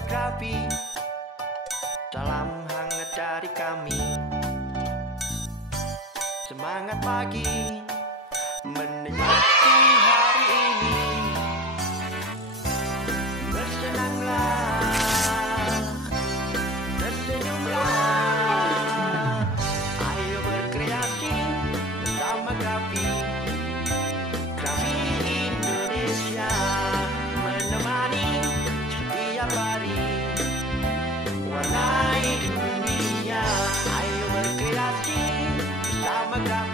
sahabat Grafi, salam hangat dari kami. Semangat pagi menikmati hari ini. Bersenanglah, tersenyumlah. Ayo berkreasi bersama Grafi. Grafi Indonesia menemani setiap hari. Warnai dunia. Ayo berkreasi bersama Grafi.